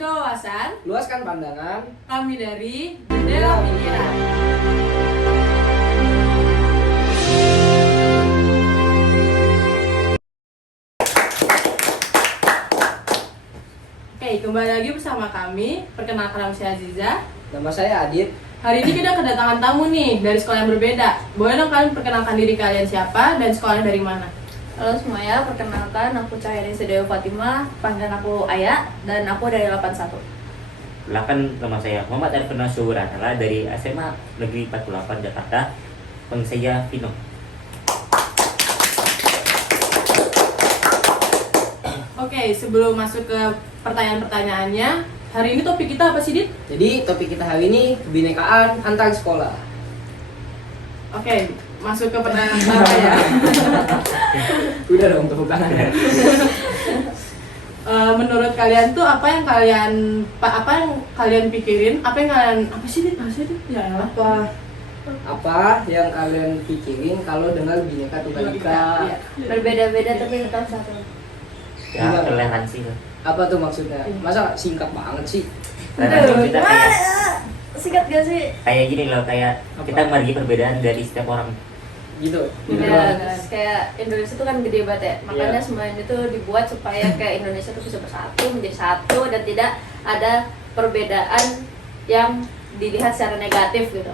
Buka wawasan, Luaskan pandangan. kami dari Jendela Pikiran. Oke, kembali lagi bersama kami. Perkenalkan nama saya Aziza. Nama saya Adit. Hari ini kita kedatangan tamu nih dari sekolah yang berbeda. Boleh dong kalian perkenalkan diri kalian siapa dan sekolahnya dari mana? Halo semuanya, perkenalkan aku Cahyani Dewi Fatimah, panggilan aku Ayah, dan aku dari 81. Silakan, nama saya Muhammad Arifin Suburanala dari SMA Negeri 48 Jakarta. Panggil saya Vino. Oke, sebelum masuk ke pertanyaan-pertanyaannya, hari ini topik kita apa sih, Dit? Jadi topik kita hari ini kebinekaan antar sekolah. Oke, masuk ke pertanyaan pertama ya. Udah dong tepuk tangan. Menurut kalian tuh apa yang kalian pikirin? Apa sih Dit? Bahasa Dit? Ya elah. Apa yang kalian pikirin kalau dengar Bhinneka Tunggal Ika? Iya. Berbeda-beda tapi tetap satu. Ya, Gimana? toleransi lah. Apa tuh maksudnya? Masa singkat banget sih? Toleransi kita kayak, Singkat gak sih? kayak gini loh, kayak Apa? kita menghargai perbedaan dari setiap orang. Gitu. Ya, kayak Indonesia itu kan gede banget ya, makanya Iya. semua ini tuh dibuat supaya kayak Indonesia tuh bisa bersatu, menjadi satu, dan tidak ada perbedaan yang dilihat secara negatif gitu.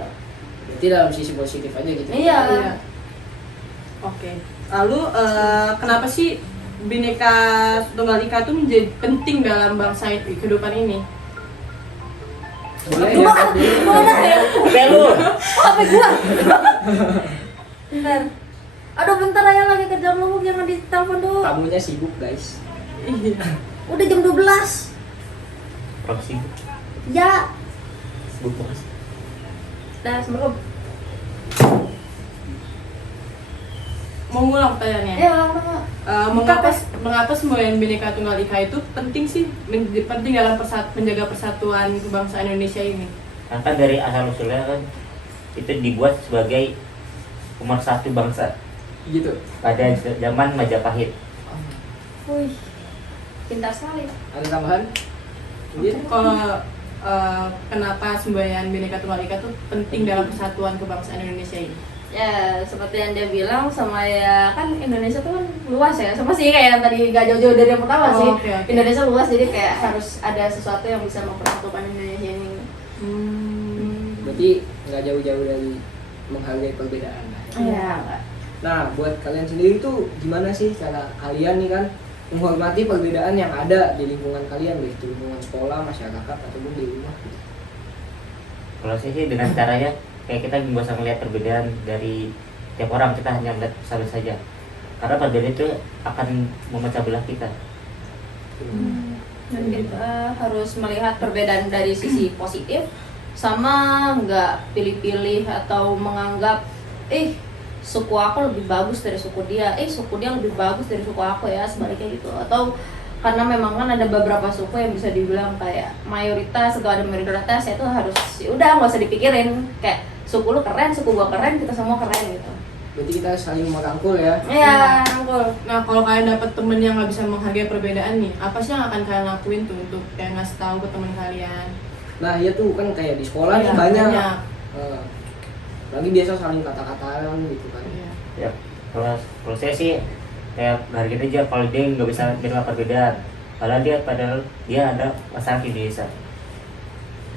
Berarti dalam sisi positif aja gitu. Iya. Iya. Oke. Lalu kenapa sih Bhinneka Tunggal Ika itu menjadi penting dalam bangsa kehidupan ini? Boleh Coba, ya? mana ya? Oke lu, Apa gua? Bentar. Aduh bentar aja lagi kerjaan lu, jangan ditelepon dulu. Tamunya sibuk guys. Iya. Udah jam 12. proksi, Ya. sebut proksi. Dah, Assalamualaikum. Mau ngulang pertanyaannya? Ya, lama. Mengapa semboyan Bhinneka Tunggal Ika itu penting sih? Penting dalam menjaga persatuan kebangsaan Indonesia ini? Nah, kan dari asal usulnya kan itu dibuat sebagai pemersatu bangsa Gitu. pada zaman Majapahit. Wih. Pintar sekali. Ada tambahan? Gitu. Kalau kenapa semboyan Bhinneka Tunggal Ika itu penting dalam persatuan kebangsaan Indonesia ini? Ya, seperti yang dia bilang sama ya kan Indonesia tuh kan luas ya. Sama sih kayak yang tadi gak jauh-jauh dari yang pertama sih. Oke. Indonesia luas jadi kayak harus ada sesuatu yang bisa mempersatukan Indonesia ini. Berarti nggak jauh-jauh dari menghargai perbedaan. Iya. Nah, buat kalian sendiri tuh gimana sih cara kalian nih kan menghormati perbedaan yang ada di lingkungan kalian, baik itu lingkungan sekolah, masyarakat, ataupun di rumah gitu. Kalau saya sih dengan caranya kayak kita nggak usah melihat perbedaan dari tiap orang, kita hanya melihat sahabat saja. Karena perbedaan itu akan memecah belah kita. Dan kita harus melihat perbedaan dari sisi positif sama nggak pilih-pilih atau menganggap suku aku lebih bagus dari suku dia, suku dia lebih bagus dari suku aku ya, sebaliknya gitu. Atau karena memang kan ada beberapa suku yang bisa dibilang kayak mayoritas atau ada minoritas, ya itu harus udah nggak usah dipikirin, kayak suku lu keren, suku gua keren, kita semua keren gitu. Berarti kita saling merangkul ya. Iya, rangkul. Nah, kalau kalian dapat temen yang nggak bisa menghargai perbedaan nih, apa sih yang akan kalian lakuin tuh untuk kayak ngasih tahu ke teman kalian? Nah, iya tuh kan kayak di sekolah nih Iya, banyak. banyak. Lagi biasa saling kata-kataan gitu kan. Iya. Ya, kalau saya sih kayak hargain aja kalau dia nggak bisa menerima perbedaan. Padahal dia ada masalah di Indonesia.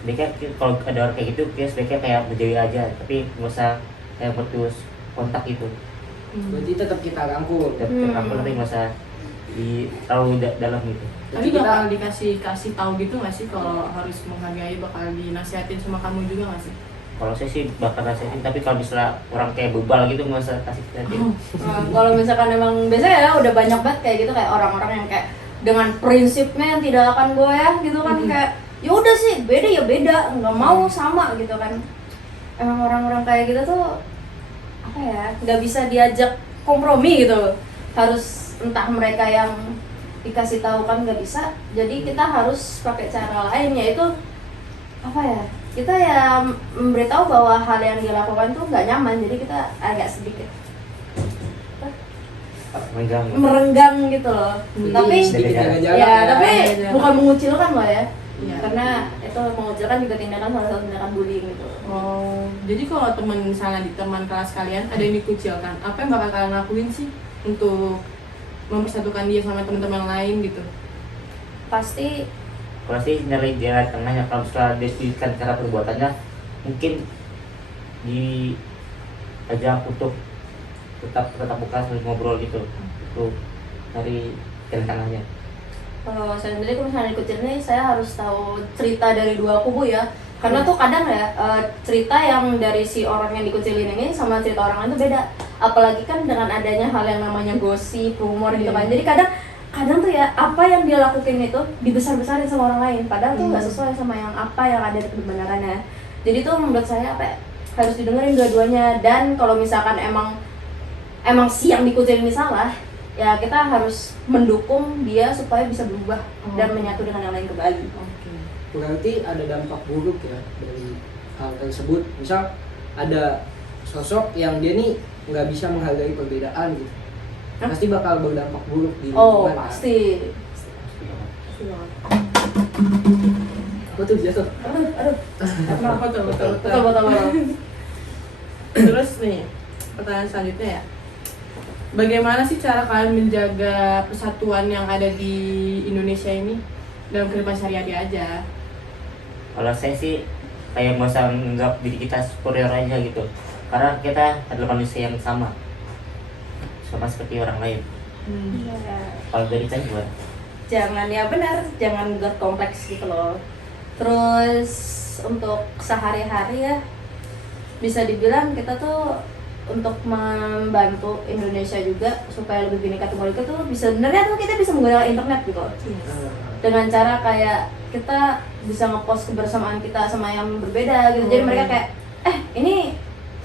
Sebaiknya kalau ada orang kayak gitu, dia sebaiknya kayak menjauhi aja, tapi nggak usah kayak putus kontak gitu. Berarti tetap kita rangkul. Dan aku nanti nggak usah tahu dalam gitu. Tapi bakal dikasih tahu gitu nggak sih kalau harus menghargai, bakal dinasihatin sama kamu juga nggak sih? Kalau saya sih bakal nasihatin, tapi kalau misalnya orang kayak bebal gitu nggak usah kasih nasihatin. Kalau misalkan emang biasanya ya udah banyak banget kayak gitu, kayak orang-orang yang kayak dengan prinsipnya yang tidak akan goyah gitu kan, kayak ya udah sih beda ya beda, nggak mau sama gitu kan. Emang orang-orang kayak gitu tuh apa ya, nggak bisa diajak kompromi gitu loh. Harus entah mereka yang dikasih tahu kan nggak bisa, jadi kita harus pakai cara lain, yaitu apa ya, kita ya memberitahu bahwa hal yang dia lakukan tuh nggak nyaman, jadi kita agak sedikit Merenggang. merenggang gitu loh. Tapi sedikit jaga jarak ya, ya. tapi Jaga. bukan mengucilkan loh ya. Iya. Karena itu mengucilkan juga tindakan salah satu tindakan bullying gitu. Oh, jadi kalau teman misalnya di teman kelas kalian ada yang dikucilkan, apa yang bakal kalian lakuin sih untuk mempersatukan dia sama teman-teman lain gitu? Pasti Kalau sih nyari jalan tengahnya, kalau misalnya diskusikan cara perbuatannya, mungkin diajak untuk tetap buka saling ngobrol gitu, untuk cari jalan tengahnya. kalau saya sendiri kalau misalnya dikucil nih, saya harus tahu cerita dari dua kubu ya. Karena tuh kadang ya cerita yang dari si orang yang dikucilin ini sama cerita orang lain tuh beda. Apalagi kan dengan adanya hal yang namanya gosip, rumor gitu kan. Jadi kadang tuh ya apa yang dia lakukan itu dibesar-besarin sama orang lain, padahal tuh nggak sesuai sama yang apa yang ada di kebenarannya. Jadi tuh menurut saya apa ya, harus didengerin dua-duanya. Dan kalau misalkan emang si yang dikucilin ini salah, ya kita harus mendukung dia supaya bisa berubah dan menyatu dengan yang lain kembali. Oke. Berarti ada dampak buruk ya dari hal tersebut. Misal ada sosok yang dia nih nggak bisa menghargai perbedaan gitu, pasti bakal berdampak buruk di Oh lingkungan, kan? pasti. Apa tuh jatuh? Aduh. Kenapa tuh? Betul. Betul. Terus nih, pertanyaan selanjutnya ya. Bagaimana sih cara kalian menjaga persatuan yang ada di Indonesia ini dalam kehidupan sehari-hari aja? Kalau saya sih kayak nggak usah menganggap diri kita superior aja gitu, karena kita adalah manusia yang sama seperti orang lain. Kalau dari saya gimana? Jangan ya benar, jangan buat kompleks gitu loh. Terus untuk sehari-hari ya bisa dibilang kita tuh untuk membantu Indonesia juga supaya lebih bineka tunggal ika tuh bisa sebenarnya tuh kita bisa menggunakan internet gitu. Dengan cara kayak kita bisa ngepost kebersamaan kita sama yang berbeda gitu. Jadi mereka kayak ini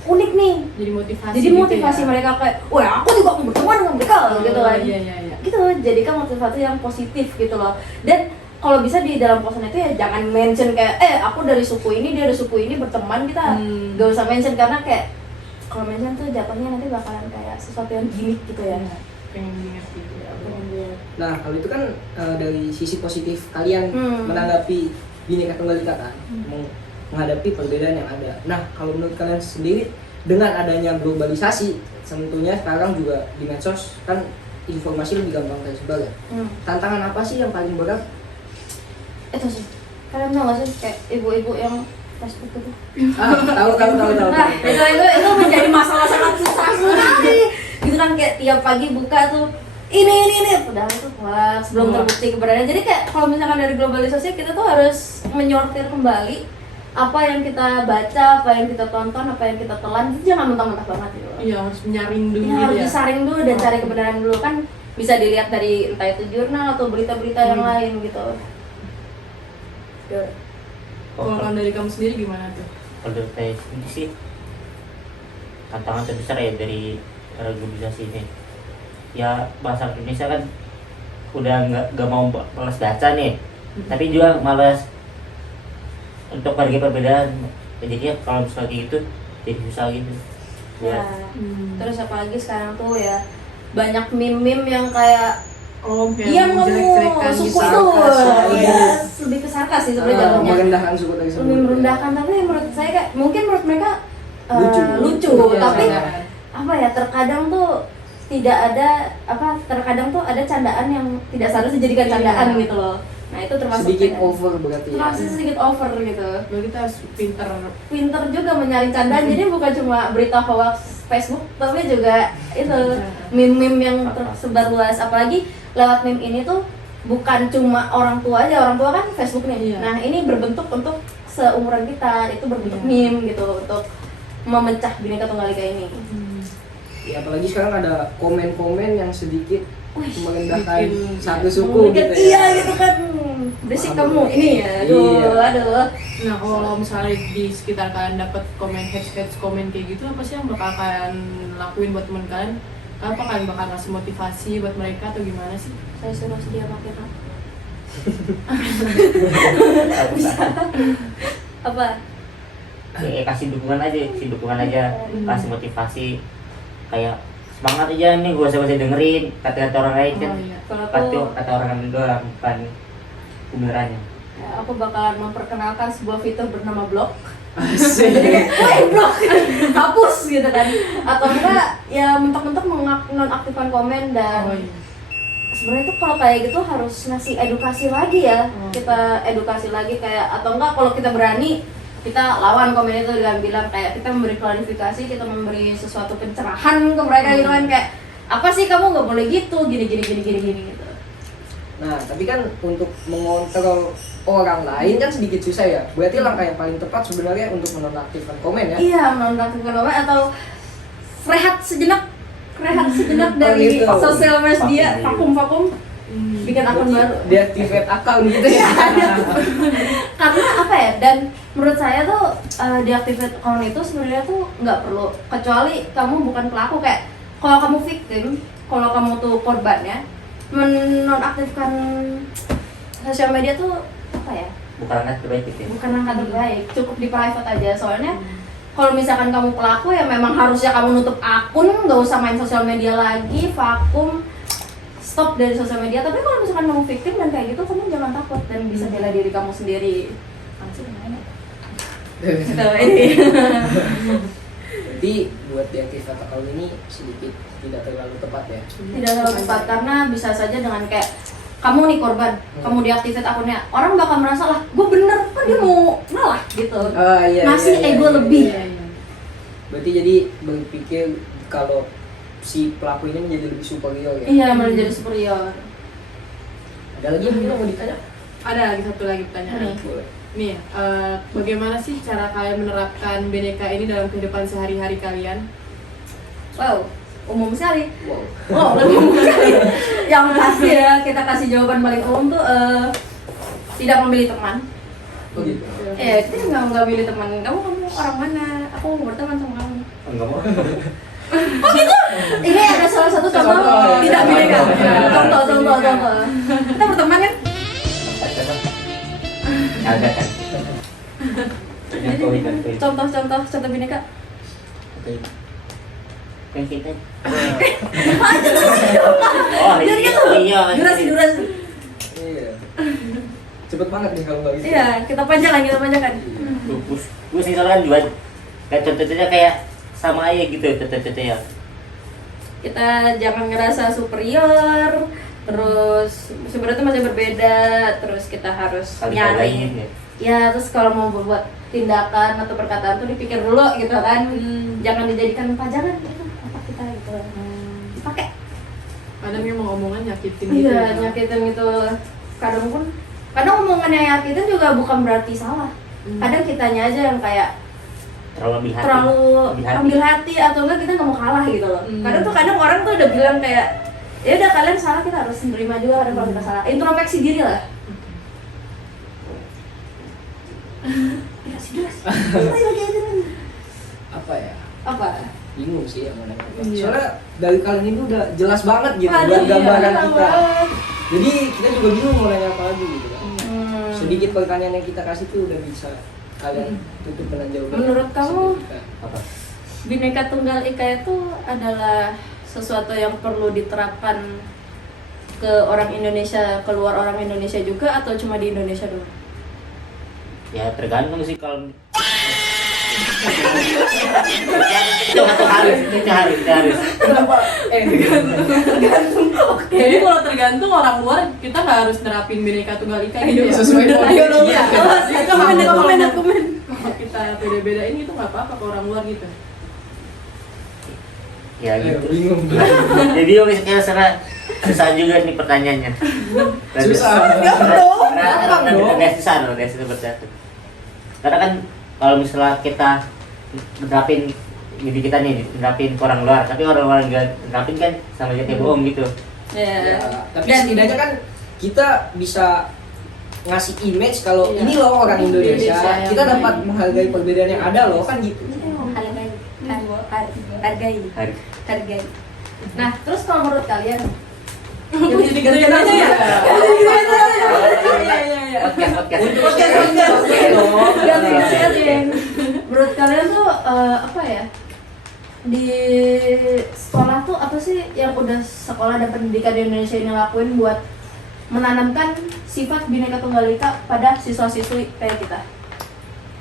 unik nih. Jadi motivasi. Jadi motivasi gitu ya? mereka kayak, wah aku juga mau berteman dengan mereka gitu kan. Iya. Gitu, jadikan motivasi yang positif gitu loh. Dan kalau bisa di dalam posan itu ya jangan mention kayak aku dari suku ini, dia dari suku ini berteman, kita gak usah mention karena kayak kalau mention tuh jatuhnya nanti bakalan kayak sesuatu yang gimmick gitu ya. Pengen diingat gitu ya. Nah kalau itu kan dari sisi positif kalian menanggapi Bhinneka Tunggal Ika kan, menghadapi perbedaan yang ada. Nah kalau menurut kalian sendiri dengan adanya globalisasi, tentunya sekarang juga di medsos kan informasi lebih gampang tersebar ya. Tantangan apa sih yang paling berat? Itu sih, kalian tau gak sih kayak ibu-ibu yang Facebook gitu. Tahu. Nah itu menjadi masalah sangat susah sekali. Gitu kan kayak tiap pagi buka tuh ini padahal itu hoax, belum terbukti kebenarannya. Jadi kayak kalau misalkan dari globalisasi kita tuh harus menyortir kembali apa yang kita baca, apa yang kita tonton, apa yang kita telan. Itu jangan mentah-mentah banget gitu. Iya, harus menyaring dulu Ya, harus ya. disaring dulu dan cari kebenaran dulu kan, bisa dilihat dari entah itu jurnal atau berita-berita yang lain gitu. Kalau dari kamu sendiri gimana tuh? Kalau dari saya sendiri sih tantangan terbesar ya dari globalisasi ini. Ya bahasa Indonesia kan udah nggak mau malas baca nih, tapi juga malas untuk menghargai perbedaan. Jadinya kalau misalnya kayak gitu jadi susah gitu. Ya. Terus apalagi sekarang tuh ya banyak meme-meme yang kayak dia mau suku itu ya, lebih ke sarkas sih sebenarnya jatuhnya. Merendahkan suku tersebut. Lebih merendahkan, tapi menurut saya kayak mungkin menurut mereka lucu, Iya, tapi sadar. apa ya, terkadang tuh tidak ada terkadang tuh ada candaan yang tidak seharusnya dijadikan candaan gitu loh. Nah itu termasuk sedikit candaan. over berarti ya. Termasuk sedikit over gitu. Berarti kita harus Pinter juga menyaring candaan, jadi bukan cuma berita hoax Facebook, tapi juga itu meme-meme yang tersebar luas. Apalagi lewat meme ini tuh bukan cuma orang tua aja, orang tua kan Facebook nih. Iya. Nah ini berbentuk untuk seumuran kita, itu berbentuk meme gitu untuk memecah Bhinneka Tunggal Ika ini. Ya apalagi sekarang ada komen-komen yang sedikit merendahkan bikin satu suku gitu ya. Iya gitu kan, berisik kamu ini ya, aduh. Nah kalau misalnya di sekitar kalian dapat hate komen kayak gitu, apa sih yang bakal kalian lakuin buat teman kalian? Apa kalian bakal ngasih motivasi buat mereka atau gimana sih? Saya suruh dia pakai apa? Ya, kasih dukungan aja, kasih motivasi, kayak semangat aja nih, gak usah dengerin kata-kata orang lain kan. Oh, iya. Kalau Kata orang lain doang, bukan kebenarannya. Ya, aku bakalan memperkenalkan sebuah fitur bernama blog. Asik. Woi blog, hapus gitu kan. Atau enggak ya mentok-mentok nonaktifkan komen dan Oh, iya. sebenarnya tuh kalau kayak gitu harus ngasih edukasi lagi ya. Kita edukasi lagi kayak atau enggak kalau kita berani kita lawan komen itu dengan bilang kayak kita memberi klarifikasi, kita memberi sesuatu pencerahan ke mereka gitu kan kayak apa sih kamu nggak boleh gitu gini gitu. Nah, tapi kan untuk mengontrol orang lain kan sedikit susah ya. Berarti langkah yang paling tepat sebenarnya untuk menonaktifkan komen ya. Iya, menonaktifkan komen atau rehat sejenak dari gitu. sosial media, vakum bikin akun Berarti baru. deactivate account gitu ya. Karena apa ya, dan menurut saya tuh deactivate account itu sebenarnya tuh nggak perlu, kecuali kamu bukan pelaku. Kayak kalau kamu victim, kalau kamu tuh korbannya, menonaktifkan sosial media tuh apa ya, Bukan langkah terbaik gitu ya. bukan langkah terbaik, cukup di private aja. Soalnya kalau misalkan kamu pelaku ya memang harusnya kamu nutup akun, nggak usah main sosial media lagi, vakum, stop dari sosial media. Tapi kalau misalkan kamu victim dan kayak gitu, kamu jangan takut dan bisa bela diri kamu sendiri. Langsung main. Gitu, ini. Berarti buat deactivate account ini sedikit tidak terlalu tepat ya. Tidak terlalu tepat karena bisa saja dengan kayak kamu nih korban, kamu deactivate akunnya, orang bakal merasa lah, gue bener kan dia mau ngalah gitu. Oh, iya, Ngasih iya, ego iya, lebih. Iya, iya. Berarti jadi berpikir kalau si pelaku ini menjadi lebih superior ya. Iya, menjadi superior. Ada lagi yang mau ditanya? Ada lagi satu lagi pertanyaan. Nih. Boleh. Nih, bagaimana sih cara kalian menerapkan BNK ini dalam kehidupan sehari-hari kalian? Wow, umum sekali. Wow. Oh, lebih umum sekali. Yang pasti ya, kita kasih jawaban paling umum tuh tidak memilih teman. Oh gitu. Kita nggak milih teman. Kamu orang mana? Aku mau berteman sama kamu. Enggak mau. Oh gitu? Ini ada salah satu contoh Contoh, tidak ya. milih kan? Ya. Contoh. Kita berteman kan? Agak kan. Yang kau ingat tuh. Contoh bineka. Kan kita. Oh, jadi gitu. Iya. Durasi. Iya. Cepet banget nih kalau nggak gitu. Iya, kita panjangkan. Gue sih soalnya kan juga kayak contoh-contohnya kayak sama aja gitu contoh-contohnya. Kita jangan ngerasa superior, terus sebenarnya tuh masih berbeda, terus kita harus Saling nyari. hargain ya. Ya, terus kalau mau berbuat tindakan atau perkataan tuh dipikir dulu gitu kan. Jangan dijadikan pajangan gitu apa kita gitu. Pakai. Kadang emang omongan nyakitin gitu. Iya, ya. nyakitin gitu. Kadang omongannya nyakitin juga bukan berarti salah. Kadang kitanya aja yang kayak Terlalu ambil hati. terlalu Ambil hati. ambil hati atau enggak kita nggak mau kalah gitu loh. Kadang orang tuh udah bilang kayak ya udah kalian salah, kita harus menerima juga kadang kalau kita salah. Introspeksi diri lah. Apa ya? Apa? Bingung sih yang mana. Iya. Soalnya dari kalian ini udah jelas banget gitu Waduh, buat gambaran iya, kita. banget. Jadi kita juga bingung mau nanya apa lagi gitu kan. Hmm. Sedikit pertanyaan yang kita kasih tuh udah bisa kalian tutup dengan jawaban. Menurut kamu? Kita. Apa? Bhinneka Tunggal Ika itu adalah sesuatu yang perlu diterapkan ke orang Indonesia, keluar orang Indonesia juga atau cuma di Indonesia doang? Ya tergantung sih kalau itu harus. Kenapa? Jadi kalau tergantung orang luar, kita nggak harus nerapin Bhinneka Tunggal Ika gitu ya. Sesuai kondisi. Iya. Komen. Kalau kita beda-bedain itu nggak apa-apa ke orang luar gitu. Ya gitu. Bingung. Jadi misalnya susah juga nih pertanyaannya. Susah. Karena susah Karena kan kalau misalnya kita menerapin diri kita nih, menerapin ke orang luar, tapi orang luar nggak menerapin kan sama aja kayak bohong gitu. Ya, Ya. tapi Dan- setidaknya kan kita bisa ngasih image kalau Iya. ini loh orang Indonesia, Indonesia yang kita baik. dapat menghargai perbedaan yang ada loh kan gitu. Hargai. Nah, terus kalau menurut kalian Jadi ganti aja ya. Podcast. Ganti. Menurut kalian tuh apa ya? Di sekolah tuh apa sih yang udah sekolah dan pendidikan di Indonesia ini lakuin buat menanamkan sifat Bhinneka Tunggal Ika pada siswa-siswi kayak kita?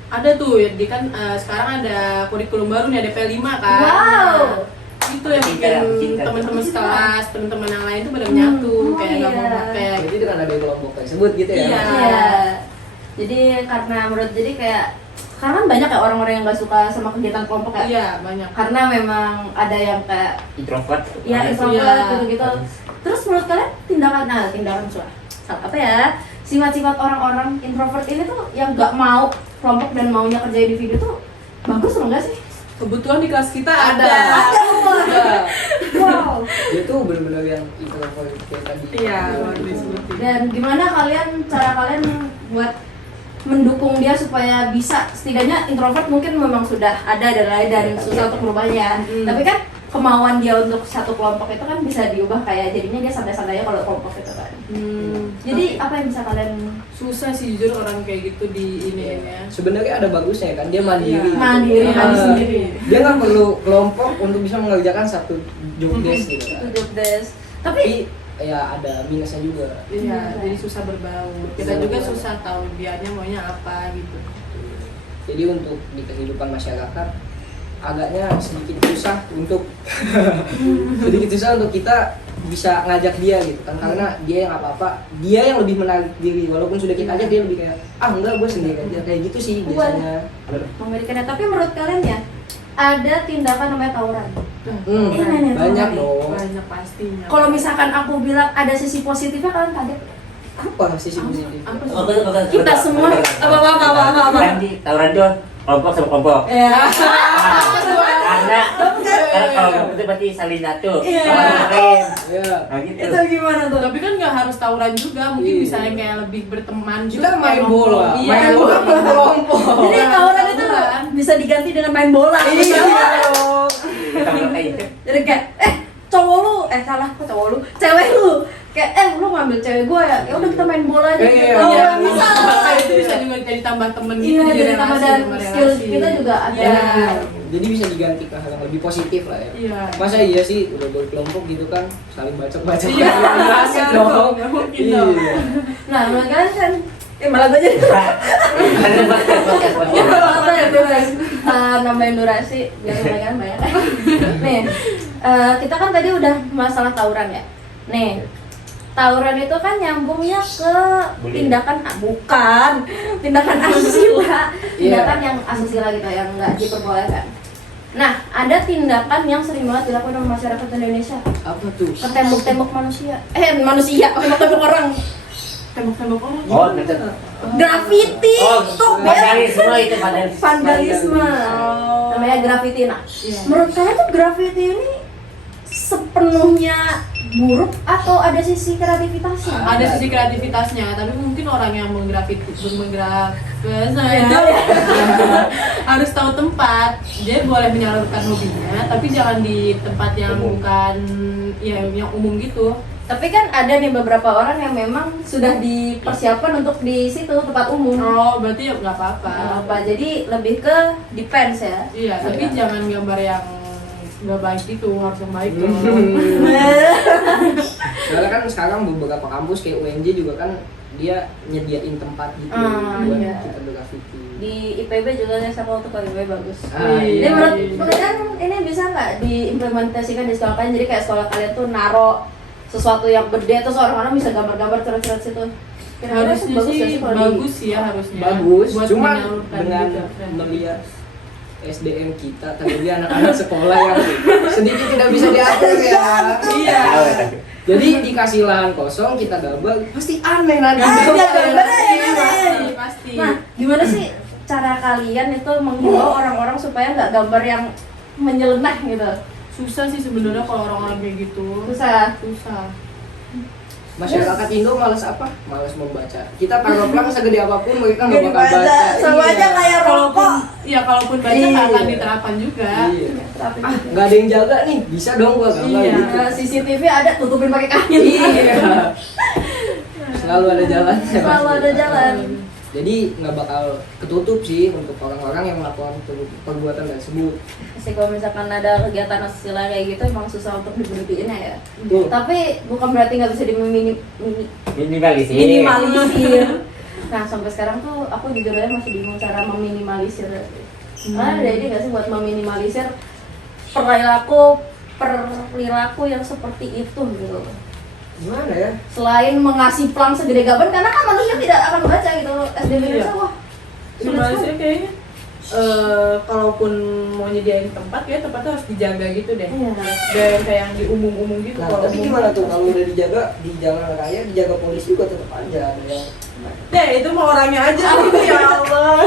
Ada tuh, jadi kan sekarang ada kurikulum baru nih, ada P5 kan. Wow. Itu yang bikin teman-teman sekelas, teman-teman yang lain tuh pada menyatu, kayak nggak mau kayak Jadi dengan ada kelompok tersebut gitu ya. Iya. Iya. Jadi karena karena kan banyak ya orang-orang yang nggak suka sama kegiatan kelompok ya. iya banyak. Karena memang ada yang kayak introvert. ya introvert Iya. gitu-gitu. Terus menurut kalian tindakan apa ya? Sifat-sifat orang-orang introvert ini tuh yang nggak mau kelompok dan maunya kerja individu tuh bagus atau enggak sih? Kebetulan di kelas kita ada. Ada. Wow. Dia tuh benar-benar yang introvert kayak tadi. Iya, baru disebutin. Dan gimana cara kalian buat mendukung dia supaya bisa, setidaknya introvert mungkin memang sudah ada dan susah untuk merubahnya. Tapi kan kemauan dia untuk satu kelompok itu kan bisa diubah, kayak jadinya dia santai-santai aja kalau kelompok itu kan. Jadi apa yang bisa kalian? Susah sih jujur orang kayak gitu di ini ya. Sebenarnya ada bagusnya kan, dia mandiri. Iya. Mandiri, Ah, mandiri sendiri. Dia nggak perlu kelompok untuk bisa mengerjakan satu job desk gitu Itu kan. job desk. Tapi Tapi ya ada minusnya juga. Iya, jadi susah berbaur. Kita juga susah tahu dianya maunya apa gitu. Jadi untuk di kehidupan masyarakat agaknya sedikit susah untuk kita bisa ngajak dia gitu kan, karena dia yang apa-apa, dia yang lebih menarik diri, walaupun sudah kita ajak dia lebih kayak enggak, gue sendiri aja, kayak gitu sih biasanya. mengerikan. Tapi menurut kalian ya, ada tindakan namanya tawuran. Ini Banyak nih. dong. Banyak pastinya. Kalau misalkan aku bilang ada sisi positifnya, kalian kaget? Apa sisi positif? apa sih? Kita semua apa. Kan di tawuran tuh kelompok sama kelompok. Ya. Karena kelompok itu berarti saling nyatu. Iya. Ya. Nah gitu. Itu gimana tuh? Tapi kan nggak harus tawuran juga, mungkin Iya. bisa yang kayak lebih berteman. Kita juga, main kelompok. bola, Iya. main bola kelompok. Jadi tawuran itu Tawuran. bisa diganti dengan main bola. Iya dong. Kita bilang kayak gitu. Jadi kayak cowok lu, salah kok cowok lu, cewek lu kayak lu ngambil cewek gue ya udah kita main bola aja gitu. Iya, Oh, iya. bisa. Itu bisa juga jadi tambah temen gitu. Iya, jadi jadi tambah relasi, dan tambah skill relasi. kita juga ada. Iya. Jadi bisa diganti ke hal yang lebih positif lah ya. Iya. Masa iya sih udah berkelompok gitu kan saling bacok-bacok. Iya, asik iya, dong. nggak mungkin Iya. dong. Nah, menurut kalian kan malah gue jadi Ada podcast. apa ya bebas nambahin durasi biar mereka banyak. Nih, kita kan tadi udah masalah tawuran ya. Nih, tawuran itu kan nyambungnya ke Bullying. tindakan tindakan asusila, Iya. tindakan yang asusila gitu yang nggak diperbolehkan. Nah, ada tindakan yang sering banget dilakukan oleh masyarakat Indonesia, Apa tuh? ketembok-tembok manusia, tembok-tembok orang, Tembok-tembok orang. Oh, gitu. graffiti, tuh vandalisme itu vandalisme. vandalisme, namanya graffiti. Nah, Iya. menurut kalian tuh graffiti ini sepenuhnya buruk atau ada sisi kreativitasnya? Ada sisi kreativitasnya, tapi mungkin orang yang harus tahu tempat. Dia boleh menyalurkan hobinya, tapi jangan di tempat yang bukan ya yang umum gitu. Tapi kan ada nih beberapa orang yang memang sudah dipersiapkan untuk di situ tempat umum. Oh, berarti ya nggak apa-apa. Apa? Jadi lebih ke depends ya. Iya, tapi jangan gambar yang nggak baik gitu, harus yang baik tuh. Soalnya kan sekarang beberapa kampus kayak UNJ juga kan dia nyediain tempat gitu buat iya. kita bergraffiti. Di IPB juga saya kalau untuk IPB bagus. Iya. Jadi menurut kalian ini bisa nggak diimplementasikan di sekolah kalian? Jadi kayak sekolah kalian tuh naro sesuatu yang gede terus orang-orang bisa gambar-gambar coret-coret situ. Kira-kira itu Harusnya bagus sih nggak sih kalau di- bagus sih ya harusnya. Bagus, Buat cuma menyalurkan dengan juga. melihat SDM kita, terlebih anak-anak sekolah yang sedikit tidak bisa diatur ya. Iya. Jadi dikasih lahan kosong kita gambar, pasti aneh nanti. Iya, bener ya, Iya, bener. pasti. Nah, gimana sih cara kalian itu menghimbau orang-orang supaya nggak gambar yang menyeleneh gitu? Susah sih sebenarnya kalau orang-orang kayak gitu. Susah. Masyarakat Indo malas apa? Malas membaca. Kita paragraf segede apapun mereka nggak Nggak bakal dibaca, baca. sama Iya. aja kayak Kalaupun rokok. ya kalaupun baca Iya. nggak akan diterapkan juga. Iya. Nggak ada yang jaga nih, bisa dong gua gambar Iya. gitu. CCTV ada, tutupin pakai kain. Iya. Selalu ada jalan. Selalu ada jalan. Jadi nggak bakal ketutup sih untuk orang-orang yang melakukan perbuatan tersebut. Sih kalau misalkan ada kegiatan asusila kayak gitu emang susah untuk diberhentiinnya ya. Betul. Tapi bukan berarti nggak bisa Minimalisir. minimalisir. Nah sampai sekarang tuh aku jujur aja masih bingung cara meminimalisir. Ada ide nggak sih buat meminimalisir perilaku yang seperti itu gitu? Gimana ya? Selain mengasih plang segede gaban, karena kan manusia tidak akan baca gitu. SD Indonesia Iya. wah sulit Minimalisir sekali. kayaknya kalaupun mau nyediain tempat ya tempatnya harus dijaga gitu deh. Iya. Dan kayak yang di umum-umum gitu. Nah, kalau tapi umum. gimana tuh kalau udah dijaga di jalan raya, dijaga polisi juga tetap aja ada yang Ya itu mah orangnya aja gitu ya Allah.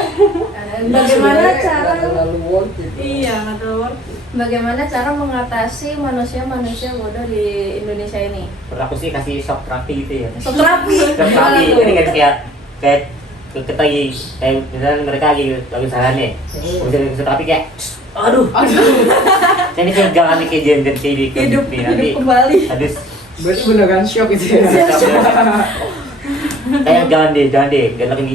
Dan bagaimana sebenarnya cara nggak terlalu worth it. Iya, nggak terlalu worth it. bagaimana cara mengatasi manusia-manusia bodoh di Indonesia ini? Menurut aku sih kasih shock terapi gitu ya. Shock terapi. Shock terapi. Ini kan kayak kita lagi kayak misalnya mereka lagi salah nih. Kemudian shock terapi kayak aduh. Jadi kayak jangan kayak jender kayak di Hidup nanti kembali. habis Berarti beneran shock itu ya. kayak jangan deh jangan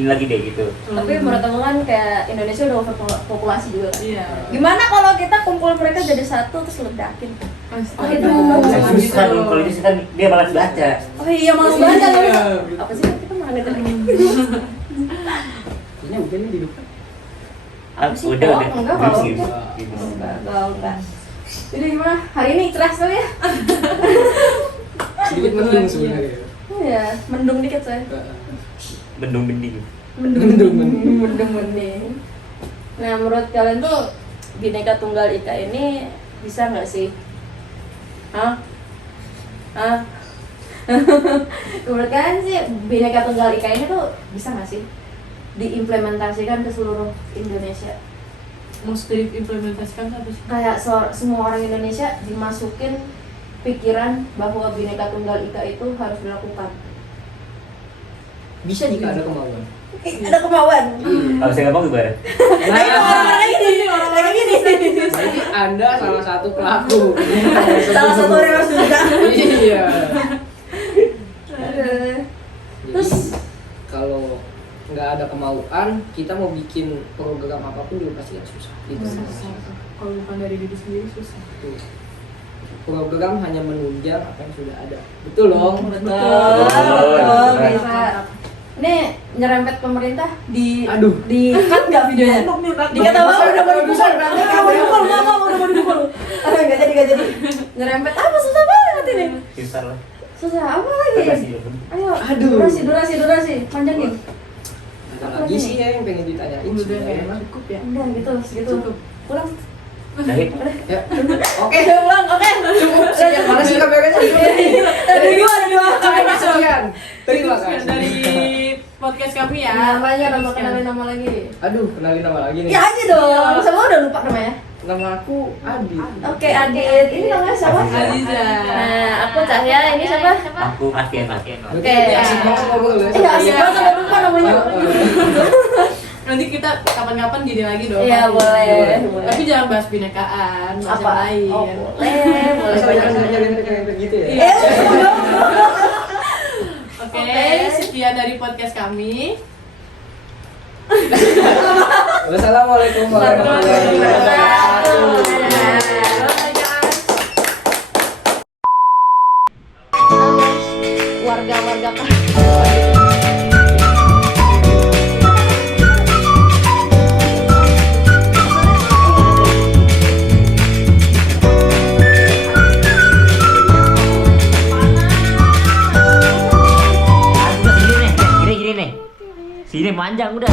lagi deh gitu. Tapi menurut aku kan kayak Indonesia udah overpopulasi juga. Iya. Gimana kalau kita kumpul mereka jadi satu terus ledakin? Astaga. Aduh. Saya susah dong kalau itu kan dia malas baca. Oh iya malas banget kan? Iya. Apa sih kan kita malah ngedekin? Ini hujannya di depan. Apa sih? Udah. Oh, enggak kalau Gitu. enggak. Jadi gimana? Hari ini cerah sekali ya? Sedikit mendung sebenarnya. Iya, mendung dikit saya. Bendung bending. Mendung. Mendung. Nah, menurut kalian tuh Bhinneka Tunggal Ika ini bisa nggak sih? Hah? Menurut kalian sih Bhinneka Tunggal Ika ini tuh bisa nggak sih diimplementasikan ke seluruh Indonesia? Mesti diimplementasikan apa sih? Kayak semua orang Indonesia dimasukin pikiran bahwa Bhinneka Tunggal Ika itu harus dilakukan. Bisa jika ada kemauan. Ada kemauan. Kalau saya nggak mau gimana? Orang-orang gini, orang-orang gini. Berarti Anda salah satu pelaku. Salah satu orang yang suka. Iya. Aduh. Terus kalau nggak ada kemauan, kita mau bikin program apapun juga pasti susah. Gitu. Kalau bukan dari diri sendiri susah. Tuh. Program hanya menunjang apa yang sudah ada. Betul loh. Betul, bisa. Ini nyerempet pemerintah di Aduh. di cut nggak videonya? Dikata apa udah mau dipukul, udah mau dipukul. Nggak jadi. Nyerempet apa susah banget ini? Susah lah. Susah apa lagi? Ayo, Aduh. durasi, panjangin. Ada lagi sih ya yang pengen ditanyain. Udah sebenarnya. kayak cukup ya. Udah gitu. Cukup. Pulang. Jadi Ya. Oke. Udah pulang, oke. Yang mana sih kameranya? Dari dua. Sekian. Terima kasih. Dari podcast kami ya. Namanya nama kenalin nama lagi. Aduh, kenalin nama lagi nih. Ya aja dong. Sama udah lupa namanya. Nama aku Adi. Oke, Adit. Ini namanya siapa? Aziza. Nah, aku Cahya. Ini siapa? aku Alfian. Oke. Asik banget ngobrol ya. Iya, asik banget sampai lupa namanya. Nanti kita kapan-kapan gini lagi dong. Iya, boleh. Tapi jangan bahas binekaan, bahas yang Apa? lain. Oh, boleh. Masa yang gitu ya? Iya. Oke, sekian dari podcast kami. Wassalamualaikum warahmatullahi wabarakatuh. Warga-warga Gini nih. Sini manjang udah.